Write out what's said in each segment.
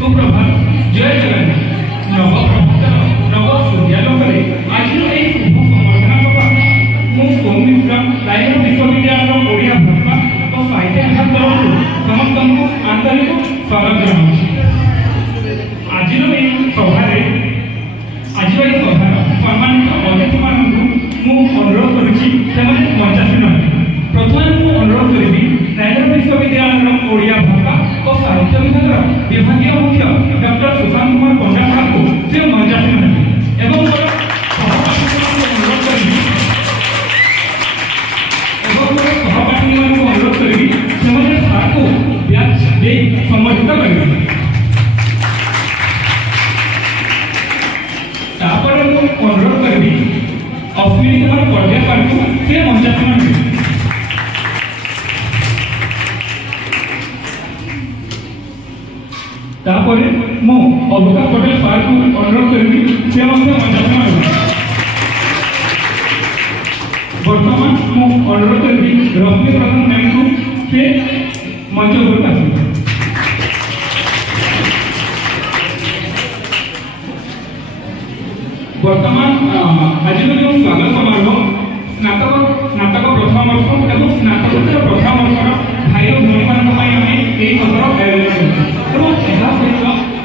सुप्रभात जय जगन्नाथ नव प्रभात नव सूर्यालोक आज शुभ संवर्धना सभा मु सौमित्र रायगढ़ विश्वविद्यालय ओडिया भाषा और साहित्य विभाग तरफ समस्त आंतरिक स्वागत जनाऊँ। आज सभार सम्मानित अतिथि मानक अनुरोध करुँच प्रथम मु अनुरोध करी रायगढ़ विश्वविद्यालय ओडिया भाषा और साहित्य विभाग विभागीय मुख्य डॉक्टर सुशांत कुमार पंडा साहब को से मंचासीन एवं सहपाठी अनुरोध करी सार को ब्याज दे सम्मानित करेंगे। अनुरोध करी अश्विनी कुमार पर्यापाल को से मंचासीन मु अलका पटेल सार को अनुरोध करी से वर्तमान मु अनुरोध करी रश्मि प्रधान मैम को से मंच पर आस। वर्तमान आज जो स्वागत समारोह स्नातक प्रथम वर्ष और स्नातकोत्तर प्रथम वर्ष भाई भौणी मान सत्र आयोजन कर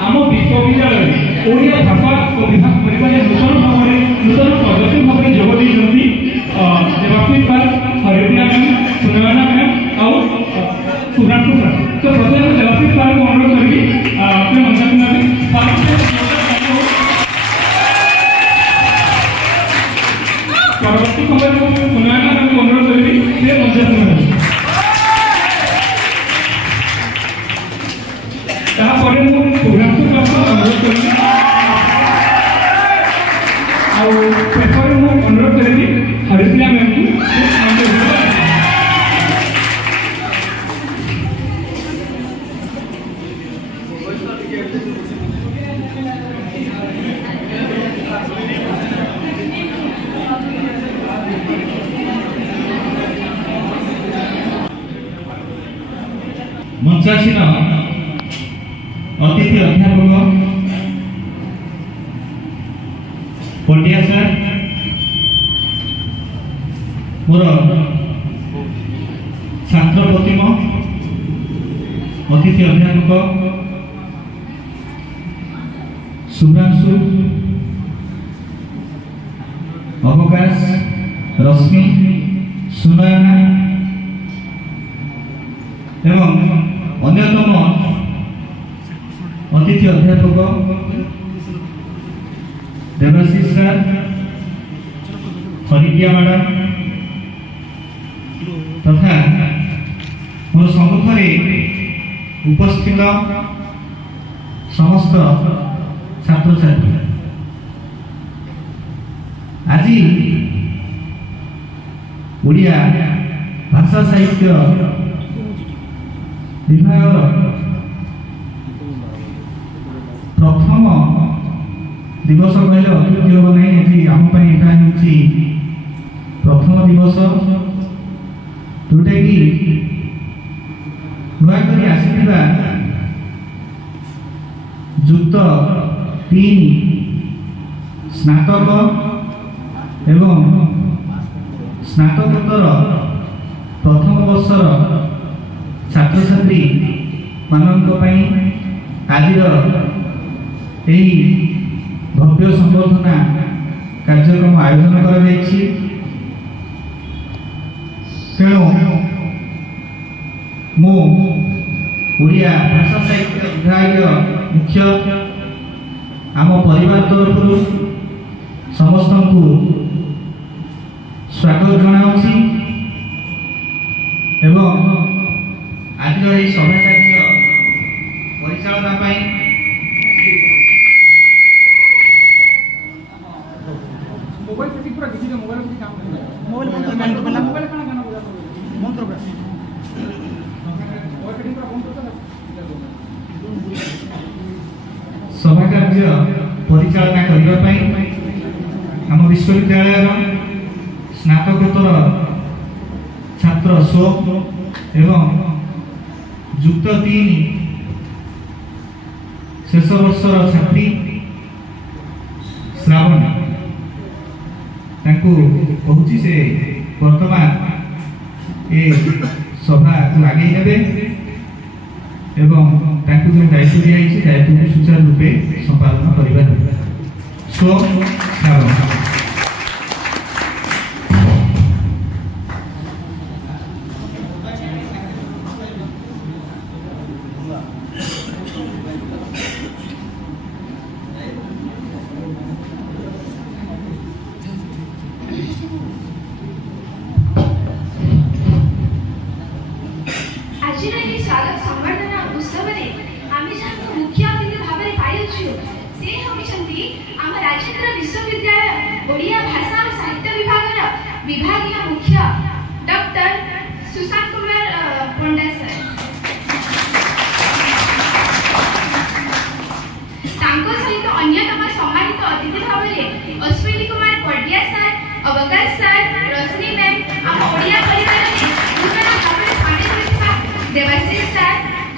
आम विश्वविद्यालय ओडिया भाषा विभाग नूतन भाव में नूतन सदस्य भाव में जोग देती Debashish sir Haripriya ma'am Sunayana ma'am और सुब्रांशु सर। तो प्रथम देवाशीष सर को अनुरोध करके परवर्ती समय में सुनयना मैम को अनुरोध करके अनुरोध करेंगे हरिप्रिया मैम को मंचासीन अतिथि अध्यापक पंडिया सर मोर छात्र प्रतिम अतिथि अध्यापक सुब्रांशु अवकाश रश्मि सुनयना एवं अन्यतम अतिथि अध्यापक देवाशीष सर हरिप्रिया मैडम तथा मोर सम्मुखें उपस्थित समस्त छात्र छात्री आज ओडिया भाषा साहित्य विभाग प्रथम दिवस कहले अत्युक्ति हम नहीं आम प्रथम दिवस जोटा कि नुआ कर आसिथिबा युक्त 3 स्नातक एवं स्नातकोत्तर प्रथम वर्षर छात्र छात्री मानक पई आज भव्य संबर्धना कार्यक्रम आयोजन कर तेणु मु ओडिया भाषा साहित्य विभाग मुख्य आम परिवार तरफ समस्त को स्वागत जनाऊँगी एवं आज सभा कार्य परिचालना सभा कार्य परिचालना करने आम विश्वविद्यालय स्नातकोत्तर छात्र शोक एवं युक्त 3 शेष वर्षर छात्री श्रावण कहूँ से वर्तमान ए सभा को आगे ने एवं जो दायित्व दिखाई दायित्व को सुचारू रूपे संपादन करवा सो श्रावण विभागीय मुख्य डॉक्टर सुशांत कुमार पंडा सर सहित अन्यतम सम्मानित अतिथि भाव में अश्विनी कुमार पटिया सर अवकाश सर रश्मि मैम आम ओडिया परिवार में नूतन भाव में सामिल होता Debashish sir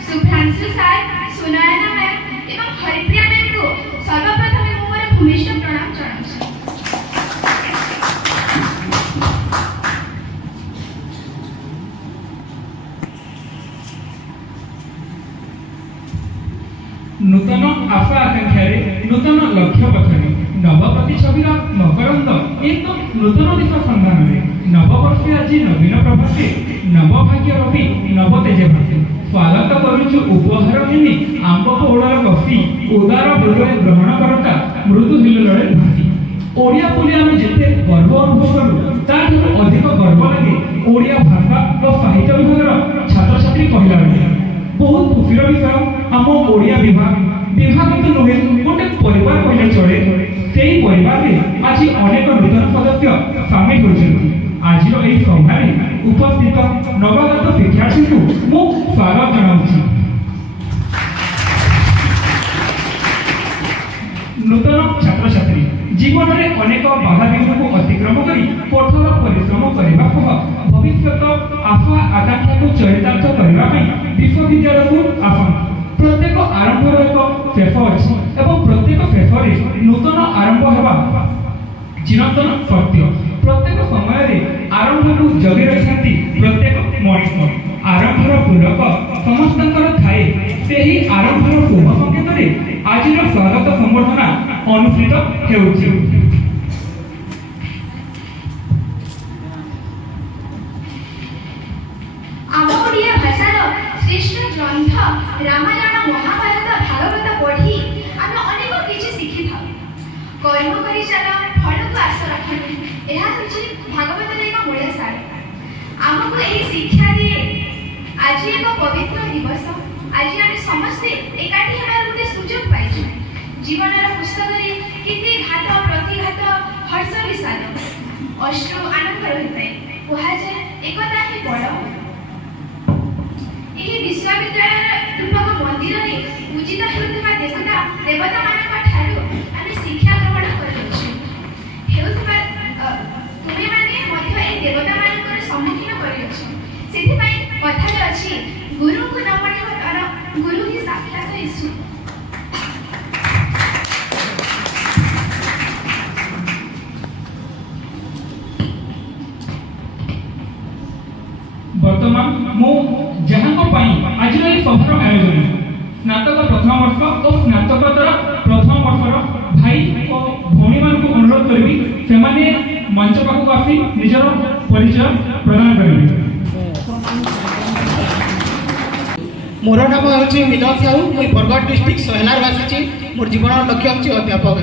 Subhranshu sir Sunayana ma'am एवं हरिप्रिया मैम को सर्वप्रथम मोर भूमिष्ठ प्रणाम जनाऊँ। नूतन आशा आकांक्षा नूतन लक्ष्य पथरे नव प्रतिछविर मकरंद एकदम नूतन दिशा सन्धान में नववर्षे आज नवीन प्रभाते नवभाग्य रवि नव तेज भाषे स्वागत करुचु उपहार घिनी आंब पौड़र कषि उदार हृदय ग्रहण करता मृदु हिल्लोले भाषी ओडिया बोली आम जिते गर्व अनुभव करूँ ताठू अधिक गर्व लगे ओडिया भाषा और साहित्य विभाग छात्र छात्री कहला बेले बहुत खुशीर विषय आम ओडिया विभाग तो नुहे गोटे परिवार कहले चले से परिवार में आज अनेक नूतन सदस्य सामिल होती आज सभा उपस्थित नवागत शिक्षार्थी को मु स्वागत जनाऊँ। नूतन छात्र छात्री जीवन में अनेक बाधा विघ्न को अतिक्रम कर कठोर परिश्रम करने भविष्य आशा आकांक्षा को चरितार्थ करने विश्वविद्यालय को आसन प्रत्येक आरंभ एक शेष अच्छी एवं प्रत्येक शेष नूतन आरंभ होगा चिरंतन सत्य प्रत्येक समय आरंभ को जगि रखी प्रत्येक मनीष आरंभर पूरक समस्त थाए से ही आरंभर शुभ संकेत आज स्वागत संबर्धना अनुष्ठित होउछि। आम ओडिया भाषार श्रेष्ठ ग्रंथ रामायण महाभारत भागवत पढ़ी आम अनेक किछि शिखि था कर्म करी चल फल को आश रखनी यह होछि भागवत एक मूल सार आमको एही शिक्षा दिए आज एक पवित्र दिवस आज आम समस्ते एकाठी हेबार गोटे सुजोग पाइछु जीवन पुस्तक केते घात प्रतिघात हर्ष विषाद अश्रु आनंद रही कह जाए एकता ही बड़ विश्वविद्यालय रूपक मंदिर में पूजित होता देवता देवता मान आम शिक्षा ग्रहण कर तुम्हें मैंने देवता मान सम्मुखीन कर कथा अच्छी गुरु को न पढ़ गुरु ही साक्षात यीशु। मो जहाँ आज सभार आयोजन स्नातक प्रथम वर्ष और स्नातकोत्तर प्रथम वर्षर भाई और भौणी मान को अनुरोध करी से मंच पाखक आसी निजर परिचय प्रदान करेंगे। मोर नाम हूँ मिलन साहू मुई बरगढ़ डिस्ट्रिक्ट सोहेलार आसी मोर जीवन लक्ष्य हूँ अध्यापक।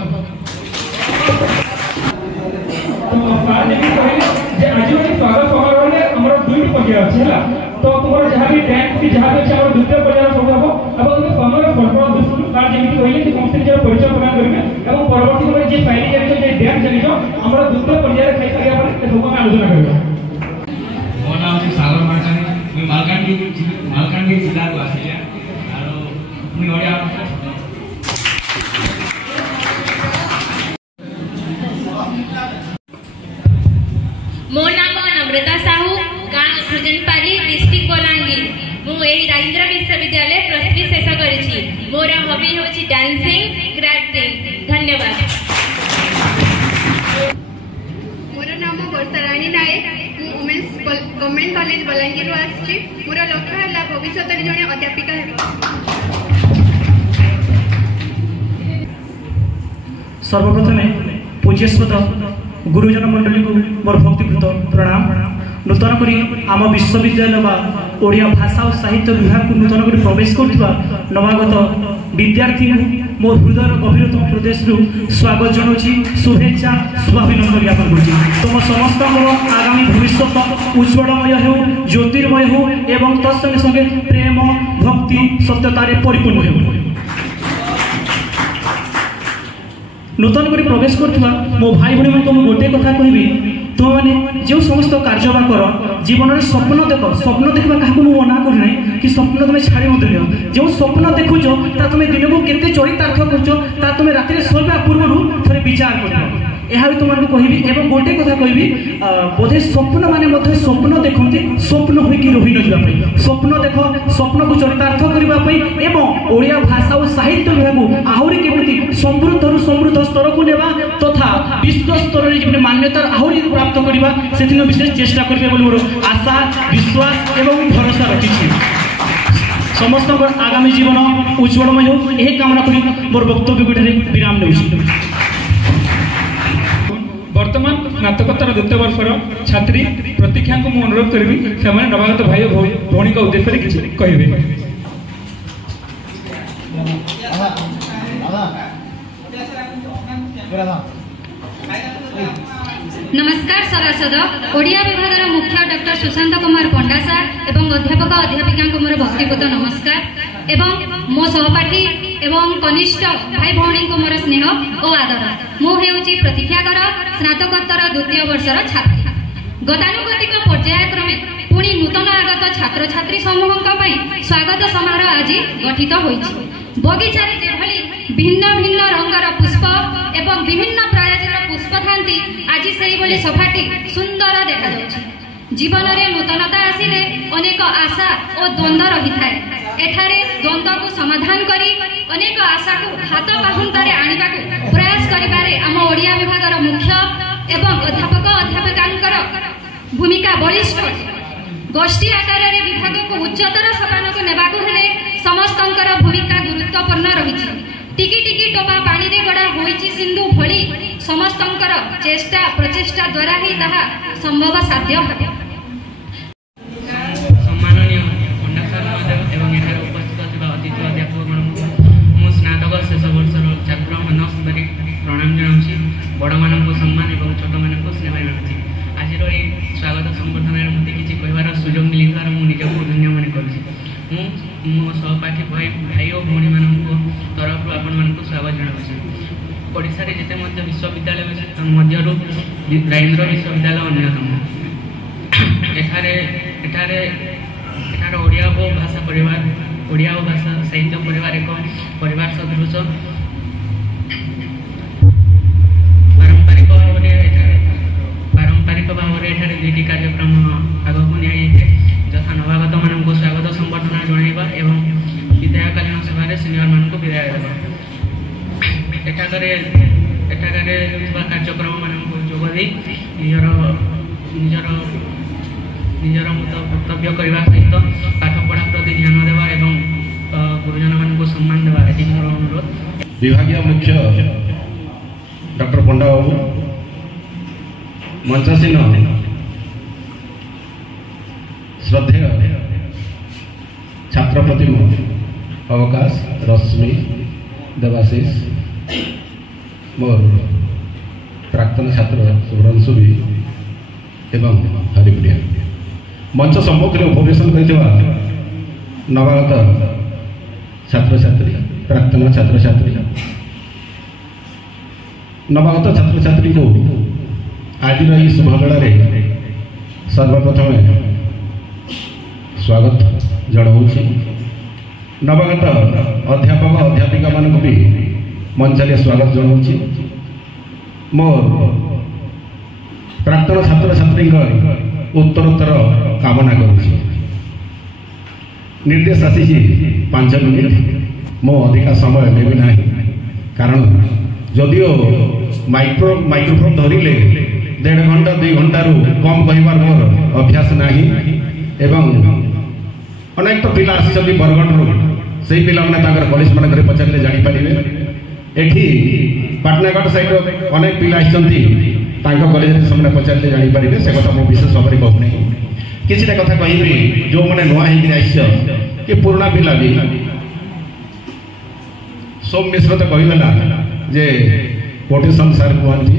तो तुम जहाँ भी टैंक की जहाँ भी अच्छे द्वितीय पर्याय सब हम अब समय स्वल्प दृष्टि सार जमी कहले कि समस्त निजर परिचय प्रदान करेंगे और परवर्ती समय जो फाइल जो डैम चलिए आम द्वितीय पर्याय खाई सारा सब आम आलोचना करेंगे। मो नाम है सागर मार्चानी मुझे मालकानगिरी जिला को आसी मुझे ओडिया मो नाम नम्रता साहू गाँ सुजनपाली डिस्ट्रिक्ट बलांगीर मुझे राजेंद्र विश्वविद्यालय +3 शेष करी मोर हॉबी हूँ डांसिंग क्राफ्टिंग। धन्यवाद। मोर नाम वर्षाराणी नायक वुमेन्स गवर्नमेंट कॉलेज बलांगीर आसी मोर लक्ष्य है भविष्य जड़े अध्यापिका है। सर्वप्रथम पूज्यस्पद गुरुजन मंडली को मोर भक्तिपूत प्रणाम। नूतन करी आम विश्वविद्यालय बा ओडिया भाषा और साहित्य विभाग को नूतन करी प्रवेश करथिबा नवागत विद्यार्थी मो हृदय गभीरतम प्रदेश स्वागत जनाऊँगी शुभेच्छा शुभाभिनंदन ज्ञापन करुँच। तुम समस्त आगामी भविष्य उज्ज्वलमय हो ज्योतिर्मय हो एवं तत्संगे संगे प्रेम भक्ति सत्यतार परिपूर्ण हो। नूतन कर प्रवेश करथुवा मो भाई भाई मैं गोटे कथा कहबी तुम मैंने जो समस्त कार्य कर जीवन में स्वप्न देख स्वप्न देखा क्या मना करना कि स्वप्न तुम छाड़ी मत नियो जो स्वप्न देखुच तुम दिन को केते चरितार्थ कर तुम रात शोवा पूर्व थे विचार कर यह भी तुमको कहबी एवं गोटे कथा कहबी बोधे स्वप्न माने स्वप्न देखते स्वप्न होगी रही न जावाई स्वप्न देख स्वप्न को चरितार्थ करने एवं ओडिया भाषा और साहित्य विभाग आहरी केमी समृद्धरू समृद्ध स्तर को नेवा तथा विश्व स्तर में मान्यता आहरी प्राप्त करवा से विशेष चेष्टा करेंगे मोर आशा विश्वास एवं भरोसा रखी समस्त आगामी जीवन उज्ज्वलमय हो यह कामना कर मोर वक्तव्य विराम ने वर्तमान स्नातकोत्तर द्वितीय वर्षर छात्री प्रतीक्षा को मुझे अनुरोध करी से नवागत भाई भौणी उद्देश्य किसी कहे। नमस्कार सभासद ओडिया विभाग मुख्य डॉक्टर सुशांत कुमार पंडा सार एवं अध्यापक अध्यापिका को मोर भक्तिपूत नमस्कार एवं मो सहपाठी एवं कनिष्ठ भाई भौणी को मोर स्नेह और आदर मुझे प्रतीक्षाकर स्नातकोत्तर द्वितीय वर्षर छात्री गतानुगतिक पर्यायक्रमे पुणी नूतन आगत छात्र छात्री समूह स्वागत समारोह आज गठित होइछि। बगीचार जेभली भिन्न भिन्न रंगर पुष्प एवं विभिन्न प्रयोजन पुष्प थांती आज सेहिभली सभाटी सुंदर देखा जाउछि। जीवन में नूतनता आसिले अनेक आशा और द्वंद्व रही थाए एठारे द्वंद्व को समाधान करी अनेक आशा को हाथ पाहुंतारे आनिबा को प्रयास करिबारे आम ओडिया विभाग मुख्य एवं अध्यापक अध्यापिका भूमिका बलिष्ठ गोष्ठी आकार विभाग को उच्चतर सोपान को नेबा को हेले समस्तंकर भूमिका गुरुत्वपूर्ण रही। टिकी टिकी टोपा पानी रे गड़ा होइछि सिंधु भली समस्तंकर चेष्टा प्रचेष्टा द्वारा ही ताहा संभव साध्य हेबे। सम्माननीय पंडा सर महोदय एवं यहाँ उपस्थित थिबा अतिथि अध्यापक मु स्नातक शेष वर्षर छात्र मनस प्रणाम जनाऊँगी बड़ मान सम्मान और छोट मान स्नेह रखुच्छी। आज स्वागत संबर्धन मत किसी कहबार सुजोग मिलता मुझे धन्य मन करुँच। मो सहपाठी भाई और भौणी मान तरफ आपण मान स्वागत जनाऊँगी। ओडिशा रे जिते विश्वविद्यालय मध्य राजेंद्र विश्वविद्यालय अन्यतम एठारे ओडिया और भाषा परिवार ओडिया और भाषा साहित्य परिवार एक परिवार सदृश पारंपरिक भाव में दुईटी कार्यक्रम आग को निया यथा नवागत मान स्वागत संबर्धना जनइबा एवं विदायकालीन सभा सिनियर मान को विदाय देवा। एठाकर कार्यक्रम मान जोगदे निजर ନିଜର କର୍ତ୍ତବ୍ୟ କରିବା ସହିତ ପାଠପଢ଼ା ପ୍ରତି ଧ୍ୟାନ ଦେବା ଏବଂ ଗୁରୁଜନମାନଙ୍କୁ ସମ୍ମାନ ଦେବା ଏତିକି ମୋର ଅନୁରୋଧ। विभागीय मुख्य डॉक्टर पंडा बाबू, मंचासीन श्रद्धेय छात्र प्रतिम अवकाश, रश्मि, देवाशीष, मोर प्राक्तन छात्र शुभ्रांशु भी एवं हरिप्रिया, मंच सम्मुख में उपवेशन कर नवागत छात्र छात्री, प्राक्तन छात्र छात्री, नवागत छात्र छात्री को आज शुभ बेल सर्वप्रथम स्वागत जनाऊँच। नवागत अध्यापक अध्यापिका मान भी मंचारे स्वागत जनाऊँच। मोर प्राक्तन छात्र छात्री उत्तरोत्तर कामना करुँच। निर्देश आसी 5 मिनिट, मो अधिका समय नेबी ना, कारण जदिओ माइक्रोफोन धरिले 1.5 घंटा 2 घंटारू कम कहबार मोर अभ्यास नहीं। एवं अनेक तो पिला आसी बरगढ़ से पिला मैंने कॉलेज मान पचारे जापर। एठी पाटनागढ़ साइड अनेक पिला कॉलेज से पचारे जापर, से कथा मुझे विशेष भाव में कहूना। किसी कथा कहि जो मैंने नुआ हो कि पुराना पिला भी सोम मिश्र तो कहला जे कोटेशन सार कहती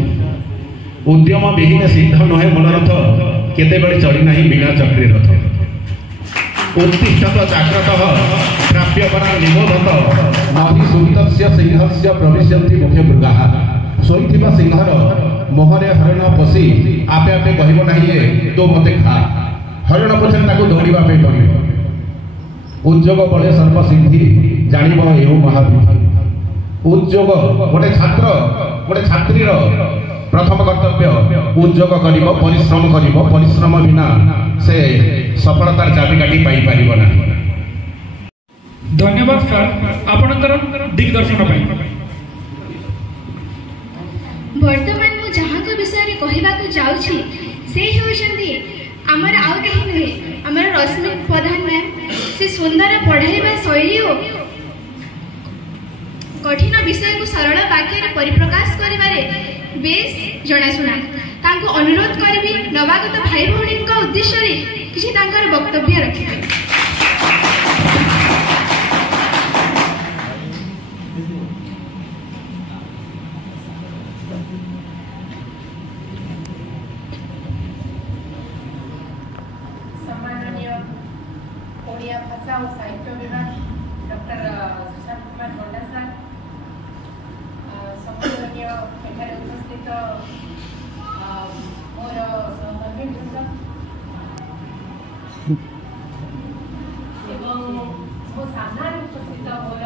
उद्यम विहीन सिद्ध नहे मनरथ केते बेले चढ़ी ना बिना चक्री रथ उत्तिष्ठत जाग्रत प्राप्य परा निबोधत नही सुतस्य सिंहस्य प्रविशन्ति मुखे मृगाः। शोइथिबा सिंहर मोहरे हरण पशि आपे आपे कहब नहीं ये तो मते खा, हरण पछरे ताको दौड़िबा पे पड़िब। उद्योग बले सर्वसिद्धि जानिब एहो महाविधि। उद्योग गोटे छात्र गोटे छात्रीर प्रथम कर्तव्य उद्योग करिब, परिश्रम करिब। परिश्रम बिना से सफलतार चाबिकाठी पाई पारिब ना। धन्यवाद सर आपणकर दिग्दर्शन पाई। वर्तमान मु जहाँ विषय कहवा जाऊँगी से होती आमर आउ कहीं नुहे आमर रश्मि प्रधान मैम। से सुंदर पढ़ाइबा शैली और कठिन विषय को सरल वाक्य परिप्रकाश करिबारे बेस जनाशुना। तांको अनुरोध करी नवागत भाई भौणी उद्देश्य किसी वक्तव्य रखिबे। सम्माननीय ओडिया भाषा और साहित्य विभाग डॉक्टर सुशांत कुमार पंडा सर, सम्माननीय एठारे उपस्थित मोर सहकर्मीवृंद एवं मो सामने उपस्थित मोर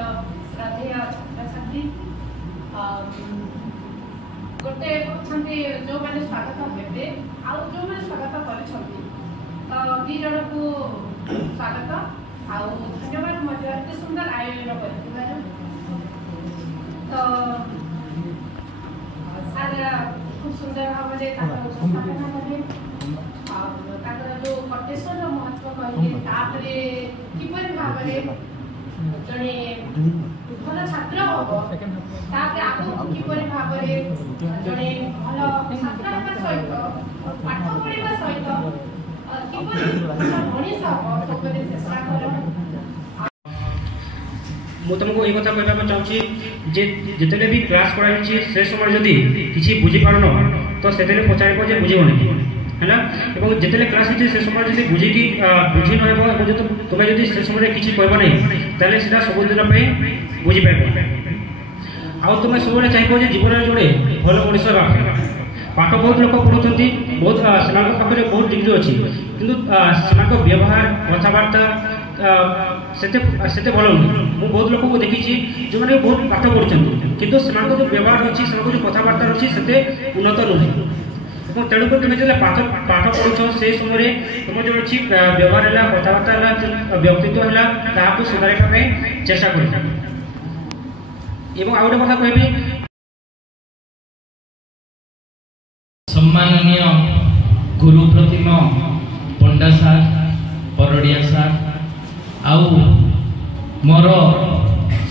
श्रद्धेय छात्र छात्री गोटे जो मैंने स्वागत हेबे आउ जो मैंने स्वागत कर दी जन को स्वागत आउ धन्यवाद मत एत सुंदर आयोजन कर तो सर खूब सुंदर भाव में उपस्थापना करें जो कटेश्वर महत्व कहले किपर भाव में जड़े भल छात्र हम आगे किपर भाव में जड़े भल छात्र सहित पाठ पढ़ा सहित मुझे तुमको ये कथा कहना चाहूँगी जे जितने भी क्लास कराई से समय जदि किसी बुझी पारन तो से पचार जे बुझेबन है ना। और जितने क्लास होती से समय जब बुझी बुझी न तुम्हें जब से समय किसी कहब ना तेल सीधा सबुदिन बुझीपार आउ तुम्हें सब चाहिए जीवन जोड़े भल मनीष पाठ बहुत लोग पढ़ुंट बहुत पाखे बहुत डिग्री अच्छी किंतु व्यवहार कथबार्ता से भल नुहे। मुझे बहुत लोक देखी जो मैंने बहुत पाठ पढ़ुं किंतु से जो व्यवहार अच्छी से जो कथबार्ता अच्छी से उन्नत नुहे। तेणुक तुम जो पाठ पढ़ुच से समय तुम जो अच्छी व्यवहार है कथबार्ता है व्यक्तित्व है सुधारवाई चेष्टा कर। आउ गोटे कथा कहबी सम्माननीय गुरु प्रतिम पंडा सार परडिया सार आउ मोर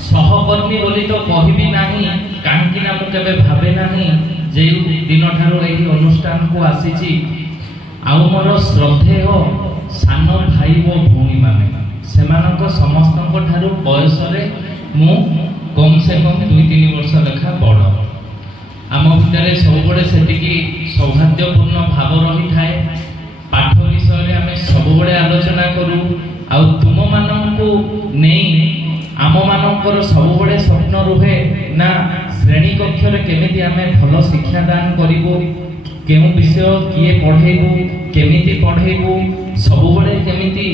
सहकर्मी बोली तो कहबी नाही काहेकि ना मु केबे भाबे नाही जे दिन ठारो एही अनुष्ठान को आसीची आउ मोर श्रद्धेय सान भाई वो भूमि माने सेमानक समस्तक ठारू बयस रे मु कम से कम 2-3 वर्ष लेखा बड़ आम भितर सबुबले सेतिकी सौभाग्यपूर्ण भाव रही थाए पाठ विषय आम सबुबले आलोचना करूँ आ तुम मानू नहीं आम मानकर सबुबले स्वप्न रुहे ना श्रेणी कक्ष केमिति आम भल शिक्षादान करूँ केउ विषय किए पढ़ेबू केमिति पढ़ेबू सबुबले केमिति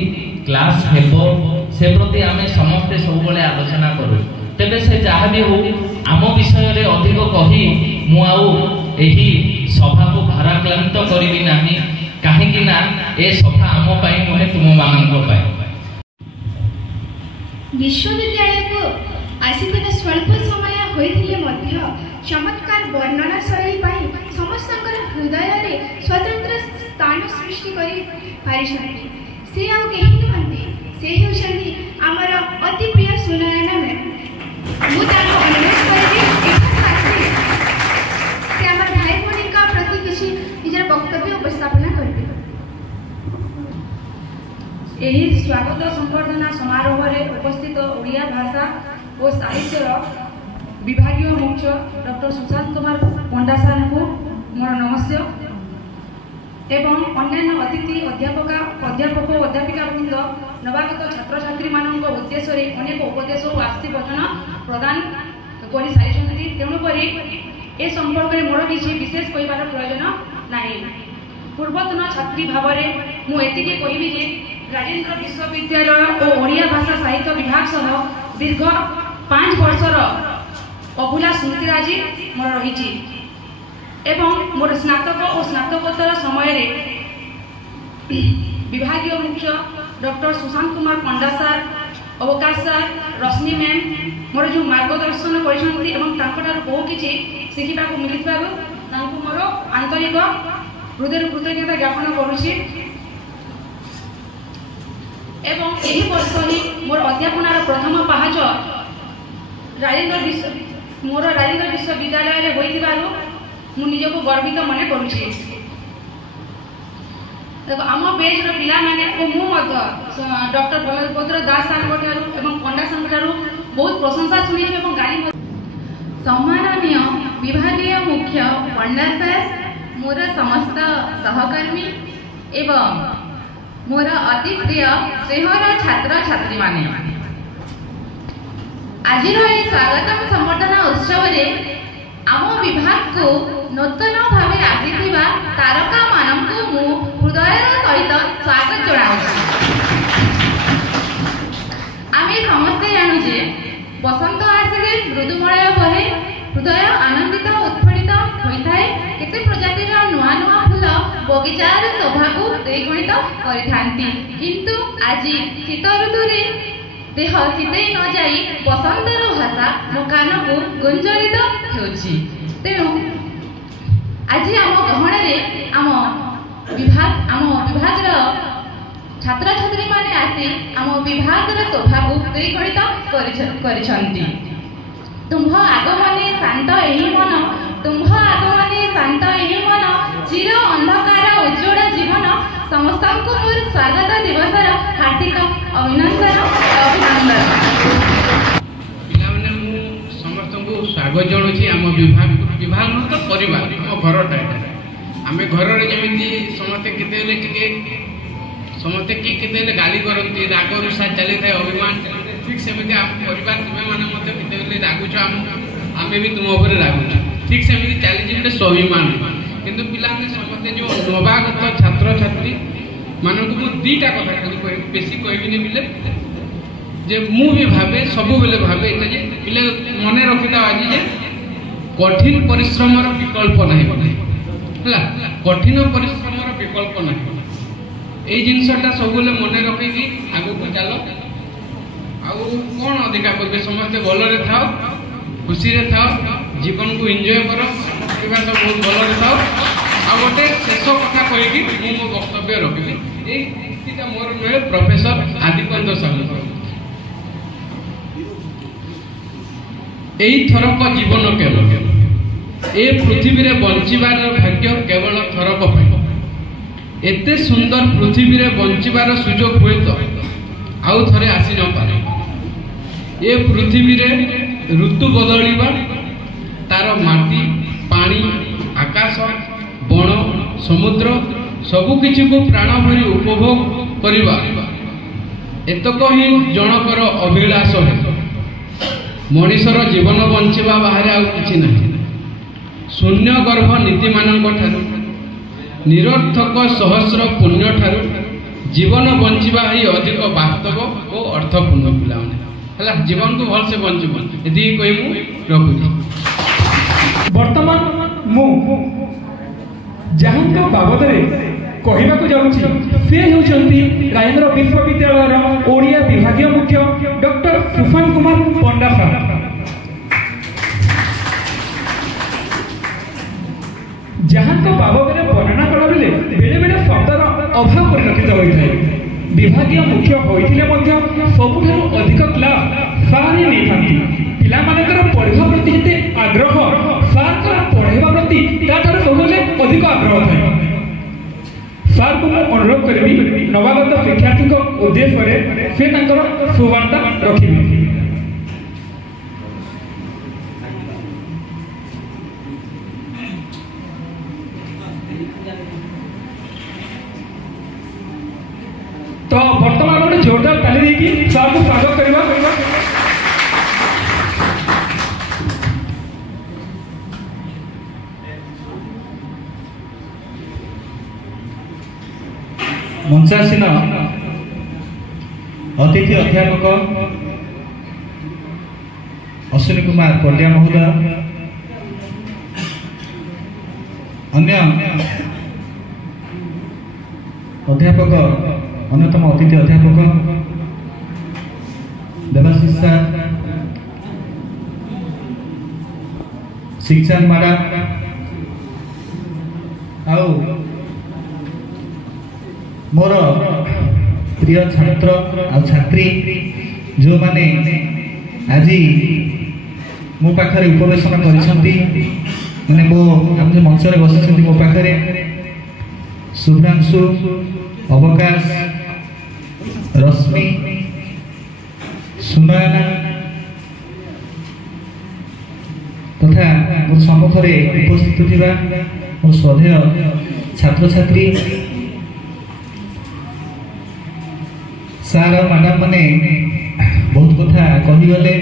क्लास हेबो से प्रति आम समस्ते सबुबले आलोचना करूँ तेबे से जहाँ भी हो आम विषय रे अधिक कही मु आउ एही सभा को भाराक्रांत करिबी नाही काहेकि ना ए सभा आम पाई नुहे तुम मानक पाई विश्वविद्यालय को आसीथिबा स्वल्प समय होइथिले मध्य चमत्कार वर्णना शैली पाई समस्तकर हृदय रे स्वतंत्र स्थान सृष्टि करी पारिछन्ति से आउ केहि नहंती से हेउछन्ति हमर अति प्रिय सुनयना मैम मु ताको अनुरोध करबी से हमर भाई भौणी का प्रति किछि निजर वक्तव्य उपस्थापना करबी एही स्वागत संबर्धना समारोह रे उपस्थित ओडिया भाषा और साहित्य विभागीय मुख्य डॉक्टर सुशांत कुमार पंडा सार को मोर नमस्ते एवं अन्यान्य अतिथि अध्यापक और अध्यापिका वृंद नवागत छात्र छात्री मानक उद्देश्य अनेक उपदेश और आस्ति वचन प्रदान कर सारी तेणुकरी ए संपर्क में मोर किसी विशेष कहबार प्रयोजन नहीं पूर्वतन छात्री भाव में मुझे कहबी जे राजेन्द्र विश्वविद्यालय और ओडिया भाषा साहित्य विभाग सह दीर्घ 5 वर्षर अभूला स्मृतिराजी मोर रही एवं मोर स्नातक और स्नातकोत्तर समय विभागीय मुख्य डॉक्टर सुशांत कुमार पंडा सार अवकाश सार रश्मि मैम मोर जो मार्गदर्शन कर बहु किसी शिखा मिलता मोर आंतरिक हृदय कृतज्ञता ज्ञापन करुँची एवं यही वर्ष ही मोर अध्यापनार प्रथम पाहाच मोर राजेन्द्र विश्वविद्यालय होइतिबारु मु निजको गर्वित मने करुछि देखो आम बेच पिला माने ओ मु डॉक्टर बलभद्र दास सार एवं पंडा सार बहुत प्रशंसा शुणी एवं गाड़ी सम्माननीय विभागीय मुख्य पंडा सार मोर समस्त सहकर्मी एवं मोर अति प्रिय स्नेहर छात्र छात्री माने आज स्वागतम संबर्धना उत्सव रे आम विभाग को नूतन भाव आसीथिबा तारका मानकु मु हृदय सहित स्वागत जणाउछि आमे समस्ते जानू जे बसंत आसिले मृदुमलय बहे हृदय आनंदित उत्फुल्लित होइथाय केते प्रजातिर नुआ नुआ फूल बगीचार शोभा को द्विगुणित करिथांती किंतु आज शीत ऋतु रे देह शीतई न जाई बसंतर भाषा मो कान को गुंजरित हेउछि तेणु आज आम गहण रे आम विभाग छात्र छात्री माने आसी आम विभाग शोभा को द्विगुणित करिसंती तुम्ह आगमने शांत एही मन तुम्ह आगमने शांत एही मन चिर अंधकार उज्ज्वल जीवन समस्त मोर स्वागत दिवसर हार्दिक अभिनंदन समस्त को स्वागत जनाऊँ आम विभाग तो परिवार आम घरटा आम घर जमी समस्ते समस्ते किए गाली करती राग रुषा चली था अभिमान ठीक सेमती आम परिवार तुम्हें मैंने रागुच आम भी तुम उपर रागुच ठीक सेमती चली गोटे स्वाभिमान किंतु पिला समस्ते जो नवागत छात्र छात्री मानक दुईटा कथा खाली बेसी कहबिनी बिले जे मु भी भावे सबु बेले भावे जे पिले मन रखिता आज जे कठिन परिश्रम विकल्प नहीं है कठिन परिश्रम विकल्प नहीं ये जिनसटा सब मन रखी आग को चल आउ कौन अधिका करेंगे समस्ते भलरे थाओ खुशी रे थाओ जीवन को एंजॉय कर बहुत भलरे थाओ आ गोटे शेष कथा कहीकि मो वक्तव्य रखिली ये उक्तिटा मोर नुहे प्रोफेसर आदिकांत साहू यही थरक जीवन केवल ए पृथ्वी रे बंचिबार भाग्य केवल थरक पाई एते सुंदर पृथ्वी रे बंचिबार सुजोग हुए तो आउ थरे आसी न पारे ए पृथ्वी रे ऋतु बदलिबा तार माटी पानी आकाश बण समुद्र सबु किछि को प्राण भरी उपभोग करिबा एतक ही जनकर अभिलाष है मनीषर जीवन बंचिबा बाहर आउ किछि नाही शून्य गर्भ नीति मानक ठारू निरर्थक सहस्र पुण्य ठारू जीवन बंचिबा ही अधिक वास्तव और अर्थपूर्ण पिलाने हला जीवन को भल से बंचिबो एदी कहि मु रखुची वर्तमान मु जहां बाबद कहवा जाऊँगी से होती राजेन्द्र विश्वविद्यालय ओडिया विभागीय मुख्य डॉक्टर सुशांत कुमार पंडा साहब जहां बाबद वर्णना कला बेले बेले बेले शब्दर अभाव परिलक्षित होता है विभागीय मुख्य होते सबुठ अधिक क्लास सारे नहीं था पिला पढ़ा प्रति जिते आग्रह सार पढ़ाइबा प्रति सब अधिक आग्रह था सार को अनुरोध करी नवागत शिक्षार्थी उद्देश्य से सुवार्ता रखी तो बर्तमान गोटे जोरदार ताली देकी सार को स्वागत करवा मंचासीन अतिथि अध्यापक अश्विनी कुमार पंड्या महोदय अन्य अध्यापक अन्यतम अतिथि अध्यापक देवाशीष सार शिक्षा माड़ा आउ मोर प्रिय छात्र आ छात्री जो माने आज मो पाखरे उपवेशन करिसंती माने मो हम जे मंच रे बसिसंती मो पाखरे शुभ्रांशु अवकाश रश्मि सुनयना तथा मोर सम्मुखरे उपस्थित थिबा मोर श्रद्धेय छात्र छात्री सार मैडम मैंने बहुत कथा कहीगले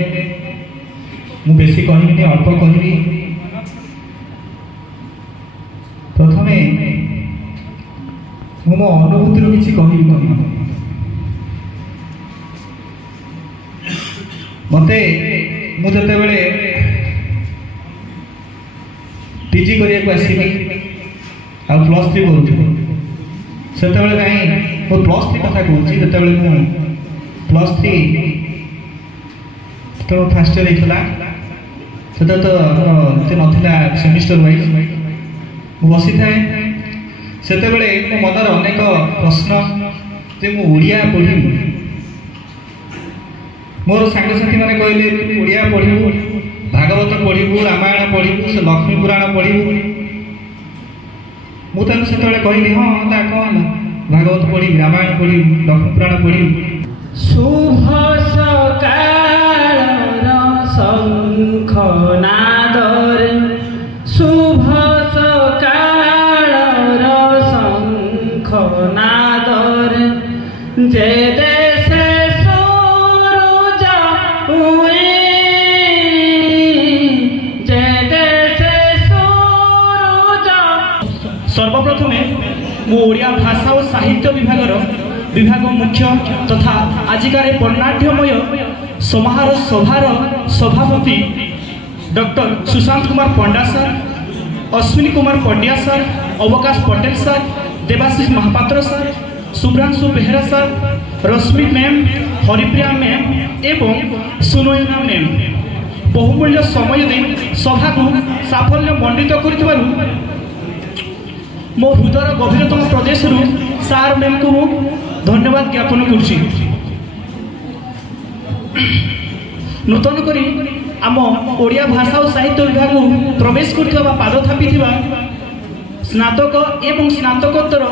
मु बेसी कहबी अल्प कहबी प्रथम मु मो अनुभूति किसी कहबी मते मुझे पीजी करने आसमी आ +3 करूँ से कहीं मो +3 कथा कहूँ जो +3 तो फास्ट ईयर होता से तो नाला सेमिस्टर वाइज बसी थाए से मो मनर अनेक प्रश्न जे मु ओडिया पढ़ी मोर सांगसाथी मैंने कहले ओडिया पढ़ू भागवत पढ़ू रामायण पढ़ू से लक्ष्मी पुराण पढ़ू मुझे से कहली हाँ कौन भागवत पढ़ी रामायण पढ़ी लक्ष्मी पुराण पढ़ी शुभ सकाळ शंख नादर शुभ सकाळ शंख नादर जय देशे सूरज उए जय देशे सूरज। सर्वप्रथमे मु ओडिया भाषा और साहित्य विभाग मुख्य तथा आजिकार वर्णाढ्यमय समारोह सभार सभापति doctor Sushant Kumar Panda sir Ashwini Kumar Pandya sir Avakash Patel sir Debashish Mahapatra sir Subhranshu Behera sir Rashmi ma'am Haripriya ma'am एवं सुनयना मैम बहुमूल्य समय दे सभा को साफल्य मंडित कर मो हृदय गभीरतम प्रदेश सार मैम को धन्यवाद ज्ञापन करुच्ची। नूतन करी आम ओडिया भाषा और साहित्य विभाग प्रवेश कर पाद थापी स्नातक एवं स्नातकोत्तर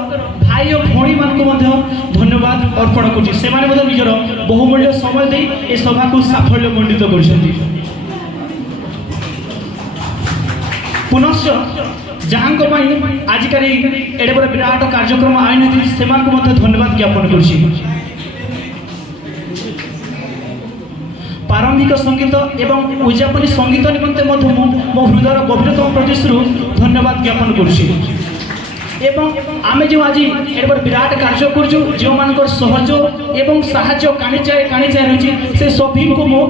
भाई और भौणी मान धन्यवाद अर्पण करुच्ची। से निजर बहुमूल्य समय दे ए सभा को साफल्य मंडित कर पुनश्च जहाँ आजिकल एडे बड़ विराट कार्यक्रम आईन से धन्यवाद ज्ञापन करुच्ची। प्रारंभिक संगीत एवं उद्यापनी संगीत निमंते मो हृदय गभीरतम प्रदेश धन्यवाद ज्ञापन करुच्ची। एवं आमे जो आज एडे बड़ विराट कार्य करुचु जो मान सहयोग एवं साहाय्य काणीचाए रही से सभी को मो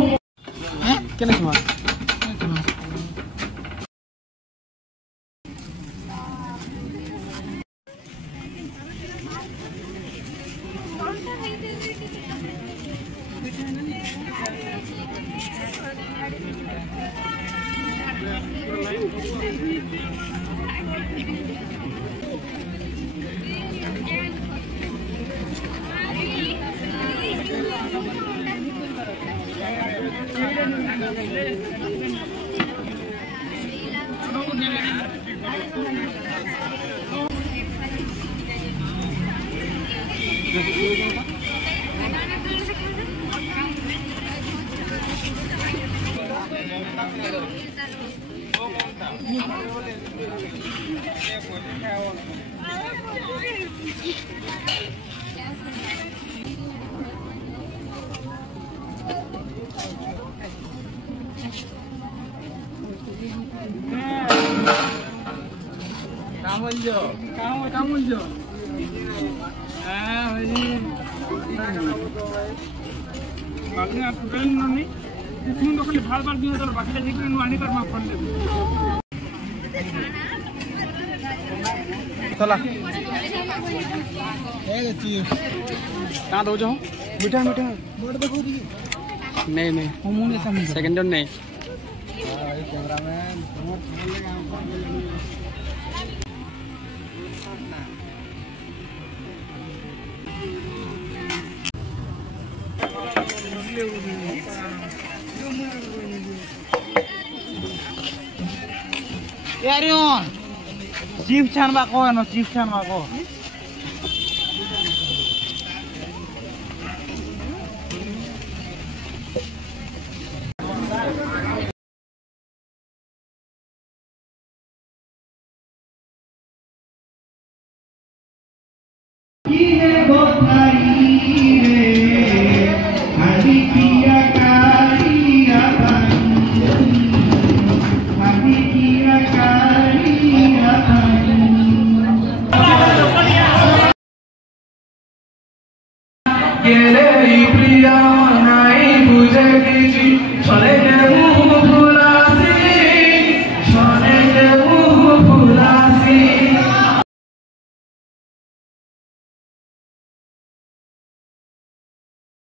कहाँ दो मीठा मीठा नहीं नहीं सेकंड नहीं यार चिप छान बाको न चिप छान बाको प्रिया